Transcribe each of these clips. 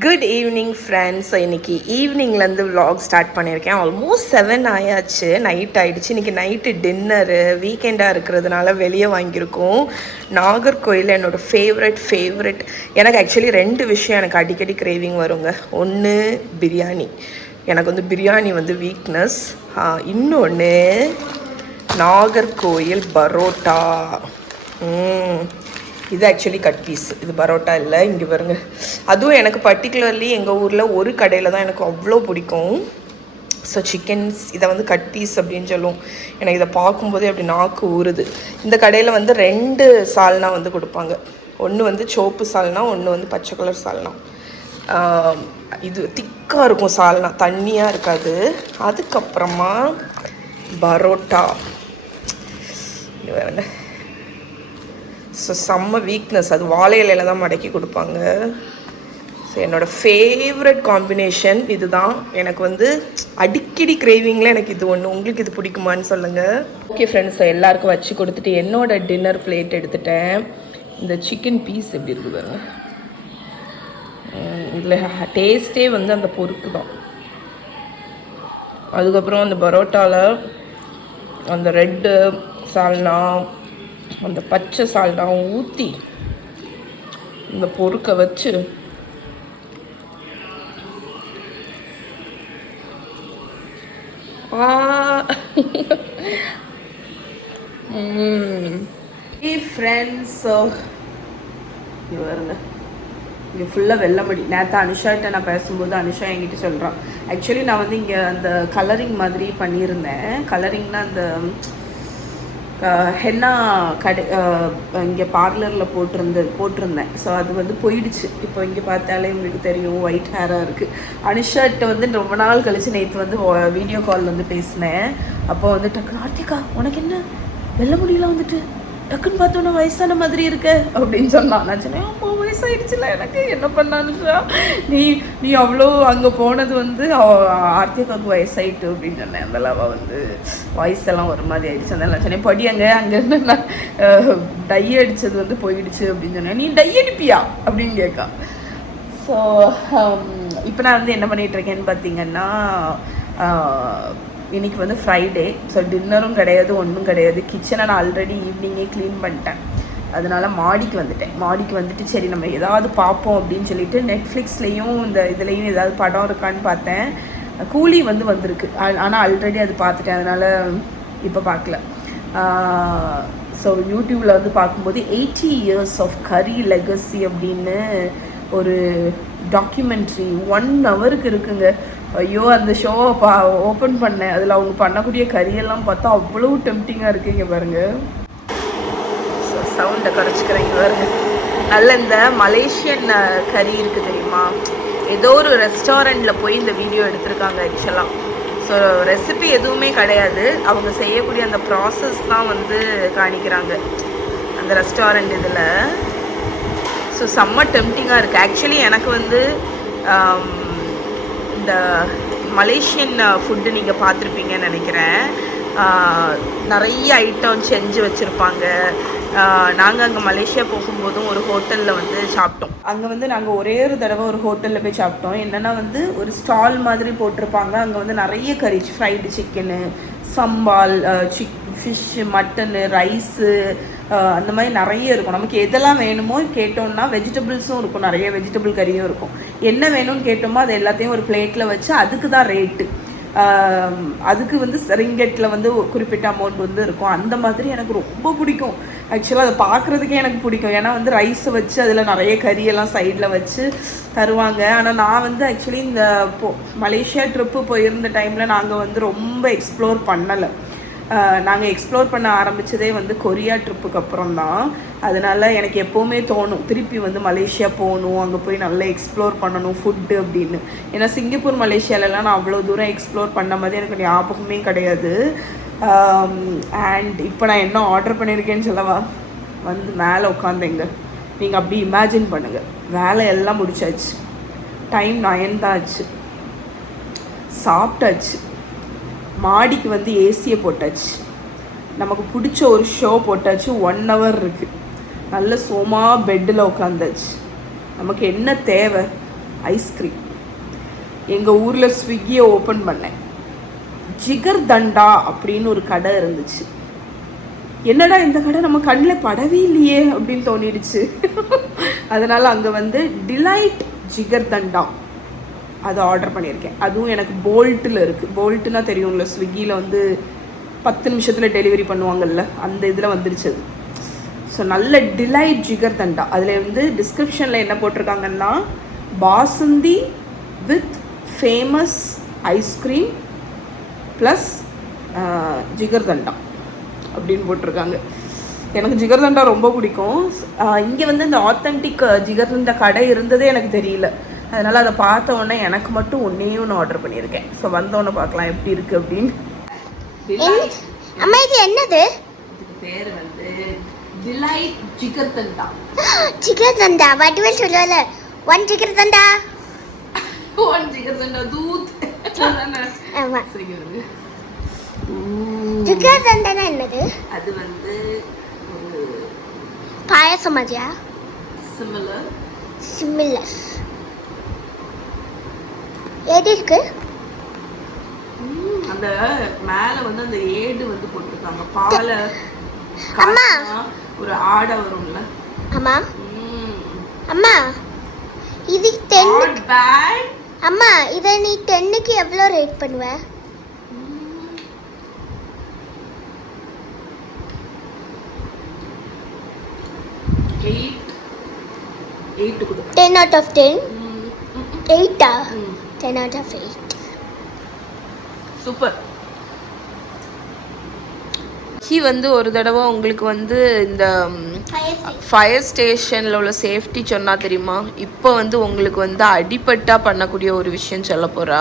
Good evening friends. So இன்றைக்கி ஈவினிங்லேருந்து vlog start பண்ணியிருக்கேன். Almost 7 ஆயாச்சு, நைட் ஆகிடுச்சு. இன்றைக்கி நைட்டு டின்னரு வீக்கெண்டாக இருக்கிறதுனால வெளியே வாங்கியிருக்கோம். நாகர்கோயில் என்னோடய ஃபேவரட். எனக்கு ஆக்சுவலி 2 விஷயம் எனக்கு அடிக்கடி கிரேவிங் வருங்க. ஒன்று பிரியாணி, எனக்கு வந்து பிரியாணி வந்து வீக்னஸ். இன்னொன்று நாகர்கோயில் பரோட்டா. இது ஆக்சுவலி கட் பீஸ், இது பரோட்டா இல்லை. இங்கே பாருங்க, அதுவும் எனக்கு பர்டிகுலர்லி எங்கள் ஊரில் ஒரு கடையில் தான் எனக்கு அவ்வளோ பிடிக்கும். ஸோ சிக்கன்ஸ் இதை வந்து கட் பீஸ் அப்படின்னு சொல்லுவோம். எனக்கு இதை பார்க்கும்போதே அப்படி நாக்கு ஊறுது. இந்த கடையில் வந்து 2 சால்னா வந்து கொடுப்பாங்க. ஒன்று வந்து சோப்பு சால்னா, ஒன்று வந்து பச்சை கலர் சால்னா. இது திக்காக இருக்கும் சால்னா, தண்ணியாக இருக்காது. அதுக்கப்புறமா பரோட்டா. இது வேற. ஸோ செம்ம வீக்னஸ், அது வாழை இலையில தான் மடக்கி கொடுப்பாங்க. ஸோ என்னோடய ஃபேவரட் காம்பினேஷன் இது தான். எனக்கு வந்து அடிக்கடி கிரேவிங்கில் எனக்கு இது ஒன்று. உங்களுக்கு இது பிடிக்குமான்னு சொல்லுங்கள். ஓகே ஃப்ரெண்ட்ஸ், எல்லாருக்கும் வச்சு கொடுத்துட்டு என்னோட டின்னர் பிளேட் எடுத்துட்டேன். இந்த சிக்கன் பீஸ் எப்படி இருக்குது பாருங்க. இதில் டேஸ்ட்டே வந்து அந்த பொறுக்கு தான். அதுக்கப்புறம் அந்த பரோட்டாவில் அந்த ரெட்டு சால்னா, அந்த பச்சை சால்னா ஊற்றி இந்த பொறுக்க வச்சு ஃப்ரெண்ட்ஸ் வருங்க. இங்கே ஃபுல்லாக வெள்ளமடி. நேற்று அனுஷாகிட்ட நான் பேசும்போது அனுஷா என்கிட்ட சொல்கிறான், ஆக்சுவலி நான் வந்து இங்கே அந்த கலரிங் மாதிரி பண்ணியிருந்தேன். கலரிங்னால் அந்த ஹென்னா கடை இங்கே பார்லரில் போட்டிருந்தேன். ஸோ அது வந்து போயிடுச்சு. இப்போ இங்கே பார்த்தாலே உங்களுக்கு தெரியும், ஒயிட் ஹேராக இருக்குது. அனுஷாட்ட வந்து ரொம்ப நாள் கழிச்சு நேற்று வந்து வீடியோ கால் வந்து பேசினேன். அப்போ வந்து டக்குன்னு, ஆர்த்திகா உனக்கு என்ன வெள்ள முடியலாம் வந்துட்டு டக்குன்னு பார்த்தோன்னா வயசான மாதிரி இருக்க அப்படின்னு சொன்னான். நான் சொன்னேன், ஆமாம் வயசாகிடுச்சுல எனக்கு, என்ன பண்ணானுஷா நீ அவ்வளோ அங்கே போனது வந்து ஆர்த்திகாவுக்கு வயசாயிட்டு அப்படின்னு சொன்னேன். அதெல்லாம் அவள் வந்து வயசெல்லாம் ஒரு மாதிரி ஆயிடுச்சு. அதனால நான் சொன்னேன், படியாங்க அங்கேருந்து நான் டை அடித்தது வந்து போயிடுச்சு அப்படின்னு சொன்னேன். நீ டை அடிப்பியா அப்படின்னு கேட்கா. ஸோ இப்போ நான் வந்து என்ன பண்ணிகிட்ருக்கேன்னு பார்த்தீங்கன்னா, இன்றைக்கி வந்து ஃப்ரைடே. ஸோ டின்னரும் கிடையாது, ஒன்றும் கிடையாது. கிச்சனை நான் ஆல்ரெடி ஈவினிங்கே க்ளீன் பண்ணிட்டேன். அதனால் மாடிக்கு வந்துட்டு சரி நம்ம ஏதாவது பார்ப்போம் அப்படின்னு சொல்லிட்டு நெட்ஃப்ளிக்ஸ்லேயும் இந்த இதுலேயும் ஏதாவது படம் இருக்கான்னு பார்த்தேன். கூலி வந்து வந்திருக்கு, ஆனால் ஆல்ரெடி அது பார்த்துட்டேன். அதனால் இப்போ பார்க்கல. ஸோ யூடியூப்பில் வந்து பார்க்கும்போது 80 years of curry legacy அப்படின்னு ஒரு டாக்குமெண்ட்ரி 1 ஹவருக்கு இருக்குங்க. ஐயோ, அந்த ஷோவை ஓப்பன் பண்ணேன். அதில் அவங்க பண்ணக்கூடிய கறியெல்லாம் பார்த்தா அவ்வளோ டெம்டிங்காக இருக்குங்க பாருங்கள். ஸோ சவுண்டை குறைச்சிக்கிறீங்க பாருங்க. நல்ல இந்த மலேசியன் கறி இருக்குது தெரியுமா, ஏதோ ஒரு ரெஸ்டாரண்ட்டில் போய் இந்த வீடியோ எடுத்திருக்காங்க ஆக்சுவலாக. ஸோ ரெசிபி எதுவுமே கிடையாது, அவங்க செய்யக்கூடிய அந்த ப்ராசஸ் தான் வந்து காணிக்கிறாங்க அந்த ரெஸ்டாரண்ட் இதில். ஸோ செம்ம டெம்டிங்காக இருக்குது. ஆக்சுவலி எனக்கு வந்து இந்த மலேசியன் ஃபுட்டு நீங்கள் பார்த்துருப்பீங்கன்னு நினைக்கிறேன். நிறைய ஐட்டம் செஞ்சு வச்சுருப்பாங்க. நாங்கள் அங்கே மலேசியா போகும்போதும் ஒரு ஹோட்டலில் வந்து சாப்பிட்டோம். அங்கே வந்து நாங்கள் ஒரே ஒரு தடவை ஒரு ஹோட்டலில் போய் சாப்பிட்டோம். என்னென்னா வந்து ஒரு ஸ்டால் மாதிரி போட்டிருப்பாங்க. அங்கே வந்து நிறைய கறி, fried chicken, Sambhal, fish, mutton, rice, அந்த மாதிரி நிறைய இருக்கும். நமக்கு எதெல்லாம் வேணுமோ கேட்டோம்னா வெஜிடபிள்ஸும் இருக்கும், நிறைய வெஜிடபிள் கறியும் இருக்கும். என்ன வேணும்னு கேட்டோமோ அது எல்லாத்தையும் ஒரு பிளேட்டில் வச்சு அதுக்கு தான் ரேட்டு. அதுக்கு வந்து ரிங்கெட்டில் வந்து குறிப்பிட்ட அமௌண்ட் வந்து இருக்கும். அந்த மாதிரி எனக்கு ரொம்ப பிடிக்கும். ஆக்சுவலாக அதை பார்க்குறதுக்கே எனக்கு பிடிக்கும். ஏன்னா வந்து ரைஸை வச்சு அதில் நிறைய கறியெல்லாம் சைடில் வச்சு தருவாங்க. ஆனால் நான் வந்து ஆக்சுவலி இந்த மலேசியா ட்ரிப்பு போயிருந்த டைமில் நாங்கள் வந்து ரொம்ப எக்ஸ்ப்ளோர் பண்ணலை. நாங்கள் எக்ஸ்ப்ளோர் பண்ண ஆரம்பித்ததே வந்து கொரியா ட்ரிப்புக்கு அப்புறம் தான். அதனால் எனக்கு எப்போவுமே தோணும் திருப்பி வந்து மலேசியா போகணும், அங்கே போய் நல்லா எக்ஸ்ப்ளோர் பண்ணணும் ஃபுட்டு அப்படின்னு. ஏன்னா சிங்கப்பூர் மலேசியாலலாம் நான் அவ்வளோ தூரம் எக்ஸ்ப்ளோர் பண்ண மாதிரி எனக்கு ஞாபகமே கிடையாது. அண்ட் இப்போ நான் என்ன ஆர்டர் பண்ணியிருக்கேன்னு சொல்லவா, வந்து மேலே உட்காந்தேங்க. நீங்கள் அப்படி இமேஜின் பண்ணுங்கள், வேலை எல்லாம் முடிச்சாச்சு, டைம் 9 தான் ஆச்சு, சாப்பிட்டாச்சு, மாடிக்கு வந்து ஏசியை போட்டாச்சு, நமக்கு பிடிச்ச ஒரு ஷோ போட்டாச்சு, 1 hour இருக்குது, நல்ல சோமா பெட்டில் உட்காந்தாச்சு. நமக்கு என்ன தேவை? ஐஸ்கிரீம். எங்கள் ஊரில் ஸ்விக்கியை ஓப்பன் பண்ணேன். ஜிகர்தண்டா அப்படின்னு ஒரு கடை இருந்துச்சு. என்னடா இந்த கடை நம்ம கண்ணில் படவே இல்லையே அப்படின்னு தோணிடுச்சு. அதனால் அங்கே வந்து டிலைட் ஜிகர்தண்டா அதை ஆர்டர் பண்ணியிருக்கேன். அதுவும் எனக்கு போல்ட்டில் இருக்குது. போல்ட்டுனா தெரியும்ல, ஸ்விக்கியில் வந்து 10 நிமிஷத்தில் டெலிவரி பண்ணுவாங்கல்ல, அந்த இதில் வந்துடுச்சு அது. ஸோ நல்ல டிலைட் ஜிகர்தண்டா. அதில் வந்து டிஸ்கிரிப்ஷனில் என்ன போட்டிருக்காங்கன்னா, basundi with famous ice cream plus jigarthanda அப்படின்னு போட்டிருக்காங்க. எனக்கு ஜிகர்தண்டா ரொம்ப பிடிக்கும். இங்கே வந்து இந்த ஆத்தென்டிக் ஜிகர்தண்டா கடை இருந்ததே எனக்கு தெரியல. அதனால் அதை பார்த்த உடனே எனக்கு மட்டும் ஒன்று ஆர்டர் பண்ணியிருக்கேன். ஸோ வந்தோடனே பார்க்கலாம் எப்படி இருக்குது அப்படின்னு. அம்மா இது என்னது? இதுக்கு பேர் வந்து டிலைட் ஜிகர்தண்டா. ஜிகர்தண்டா வடிவேல் சொல்லுவால, 1 ஜிகர்தண்டா 1 ஜிகர்தண்டா தூத். ஆமா. ஜிகர்தண்டானா என்னது? அது வந்து ஒரு பாயாசம் மாதிரியா? சிமிலர். எது இருக்கு? அந்த மேல வந்து அந்த ஏடு வந்து போட்டுருக்காங்க. பாலை அம்மா ஒரு ஆடை வரும்ல. அம்மா அம்மா இது 10 பேட். அம்மா இத நீ 10க்கு எவ்வளவு ரேட் பண்ணுவ? 8 கொடு. 10 out of 10. 8 10 out of 8. Super. வந்து ஒரு தடவை உங்களுக்கு வந்து இந்த ஃபயர் ஸ்டேஷனில் உள்ள சேஃப்டி சொன்னால் தெரியுமா? இப்போ வந்து உங்களுக்கு வந்து அடிபட்டா பண்ணக்கூடிய ஒரு விஷயம் சொல்ல போகிறா.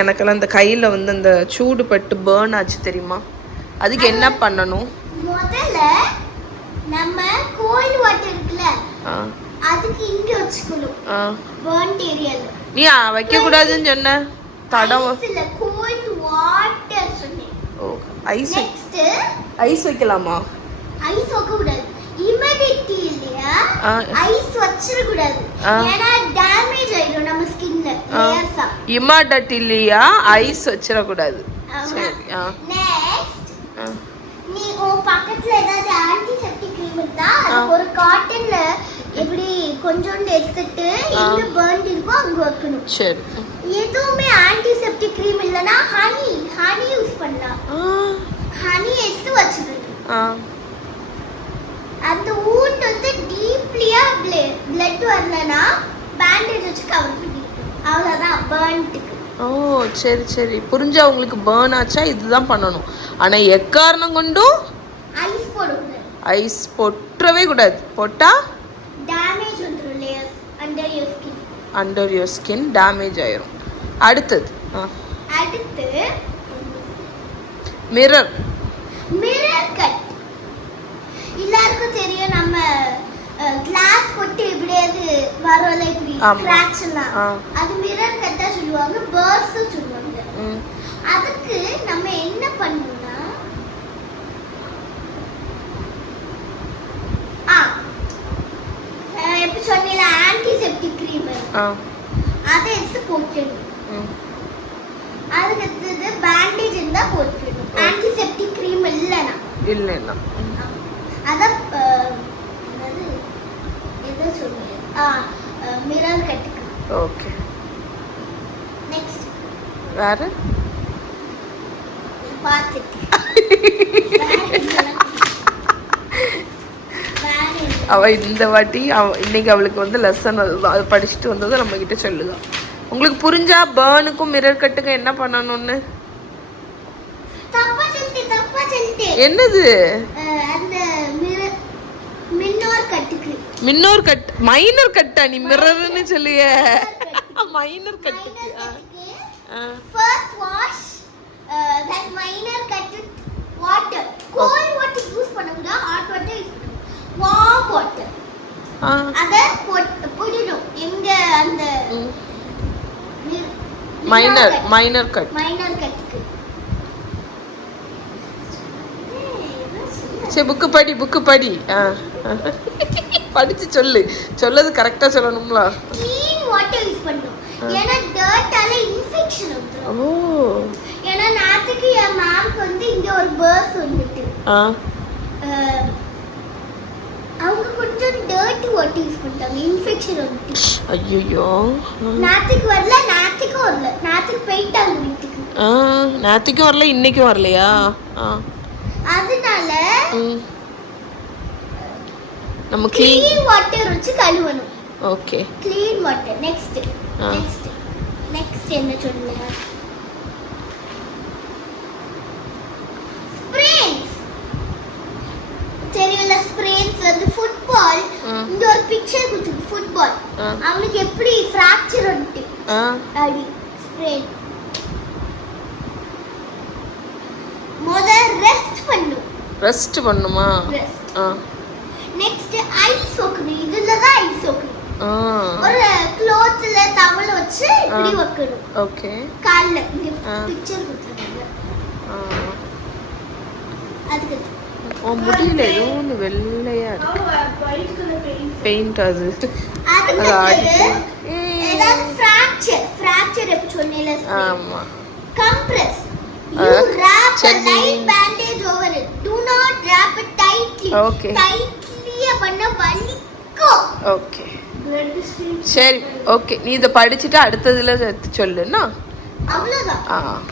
எனக்கெல்லாம் இந்த கையில் வந்து அந்த சூடு பட்டு பேர்ன் ஆச்சு தெரியுமா? அதுக்கு என்ன பண்ணணும்? முதல்ல நம்ம கோல்ட் வாட்டர் இருக்குல, அதுக்கு இங்க வச்சுக்கணும். பேர்ன் ஏரியால நீ வைக்க கூடாதுன்னு சொன்ன. தடம் இல்ல, கோல்ட் வாட்டர் சொன்னேன். ஓ, ஐஸ். நெக்ஸ்ட் ஐஸ் வைக்கலாமா? ஐஸ் வைக்க கூடாது. இமிடிட்டி இல்லையா, ஐஸ் வச்சிர கூடாது. ஏனா டேமேஜ் ஆயிடும் நம்ம ஸ்கின்ல லேயர்ஸா. இமிடிட்டி இல்லையா, ஐஸ் வச்சிர கூடாது. சரி. நெக்ஸ்ட் நீ பக்கத்துல ஏதாவது ஆன்டிசெப்டிக் க்ரீம் இருந்தா அது ஒரு காட்டன்ல இப்படி கொஞ்சோண்டு எடுத்துட்டு எங்க பர்ன் இருக்கோ அங்க வைக்கணும். சரி. எதுவுமே ஆன்டிசெப்டிக் க்ரீம் இல்லனா ஹனி யூஸ் பண்ணலாம். ஹனி எடுத்து வச்சிடணும். அந்த wound வந்து டீப்லியா blood வரலனா பேண்டேஜ் வச்சு கவர் பண்ணிடணும். அவ்வளவுதான் பர்ன்ட்க்கு. ஓ சரி சரி, புரிஞ்சா. உங்களுக்கு பர்ன் ஆச்சா இதுதான் பண்ணணும். ஆனா எக்காரணம் கொண்டும் ஐஸ் போடக்கூடாது. ஐஸ் போட்டவே கூடாது. போட்டா டேமேஜ் வந்துரும். Layers under your skin damage ஆயிரும். அடுத்து மிரர் கட். எல்லாருக்கும் தெரியும், நம்ம கிளாஸ் போட்டு இப்படியாவது வரல இப்படி ஸ்கிராட்ச் எல்லாம், அது மிரர் கட்டா சொல்லுவாங்க. பர்ஸ் சொல்லுவாங்க. அதுக்கு நம்ம என்ன பண்ணணும்னா, எப்படி சொன்னீல ஆன்டிசெப்டிக் க்ரீம், அதை எடுத்து போட்டுடணும். அதுக்கு அடுத்தது பேண்டேஜ் இருந்தா போட்டுடணும். ஆன்டிசெப்டிக் க்ரீம் இல்லைன்னா அத எதை சொன்னீங்க? மிரர் கட்டுக்கு. ஓகே. நெக்ஸ்ட் வேற பாத்துட்டு அவ இந்த வாட்டி இன்னைக்கு அவளுக்கு வந்து லெசன் அது படிச்சுட்டு வந்தது நம்ம கிட்ட சொல்லுதா. உங்களுக்கு புரிஞ்சா பர்னுக்கும் மிரர் கட்டுக்கும் என்ன பண்ணணும்னு? என்னது? அந்த மின்னோர் கட்டுக்கு. மின்னோர் கட், மைனர் கட்டா? நீ மிரர்னு சொல்லியே. மைனர் கட்டுக்கு. First wash that minor cut with water. cold water use பண்ணக்கூடாது, hot water யூஸ் பண்ணணும். warm water. அத போடணும். எங்க அந்த மைனர் கட்டுக்கு. சரி புக்கு படி படிச்சு சொல்லது கரெக்டா சொல்லணும்ல. க்ளீன் வாட்டர் யூஸ் பண்ணனும். ஏன்னா டர்ட்டால இன்ஃபெக்ஷன் வந்துரும். ஓ. ஏன்னா நாளைக்கு என் மேம்க்கு வந்து இங்க ஒரு பர்ஸ் வந்துட்டு. அவங்க கொஞ்சம் டர்ட்டி வாட்டர் யூஸ் பண்ணிட்டாங்க. இன்ஃபெக்ஷன் வந்துட்டு. ஐயோ. நாளைக்கு வரல. நாளைக்கு போயிட்டாங்க வீட்டுக்கு. நாளைக்கு வரல, இன்னைக்கு வரலையா? அதனால நம்ம க்ளீன் வாட்டர் வச்சு கழுவணும். ஓகே. Clean water. நெக்ஸ்ட் என்ன சொல்லுங்க? ஸ்ப்ரேன்ஸ். தெரியல ஸ்ப்ரேன்ஸ் வந்து ஃபுட்பால். இந்த ஒரு பிக்சர் கொடுத்து ஃபுட்பால். அவனுக்கு எப்படி ஃப்ராக்சர் வந்துட்டு. அடி ஸ்ப்ரேன். ரெஸ்ட் பண்ணுமா? நெக்ஸ்ட் ஐஸ் வைக்கணும். இதுல தான் ஐஸ் வைக்கணும். ஒரு க்ளோத்ல டவல் வச்சு இப்படி வைக்கணும். ஓகே. கால்ல இந்த பிக்சர் கொடுத்திருக்காங்க. அதுக்கு முடியல ஏதோ ஒன்று வெள்ளையா இருக்கு. பெயிண்ட் அது. ஏதாவது ஃப்ராக்சர் எப்படி சொன்னீல? ஆமா. Compress. You wrap a light bandage over it. Do not wrap it tightly. Okay. Tightly பண்ண வலிக்கும். Okay. சரி ஓகே, நீ இதை படிச்சுட்டு அடுத்ததுல சொல்லுன்னா அவ்வளவுதான்.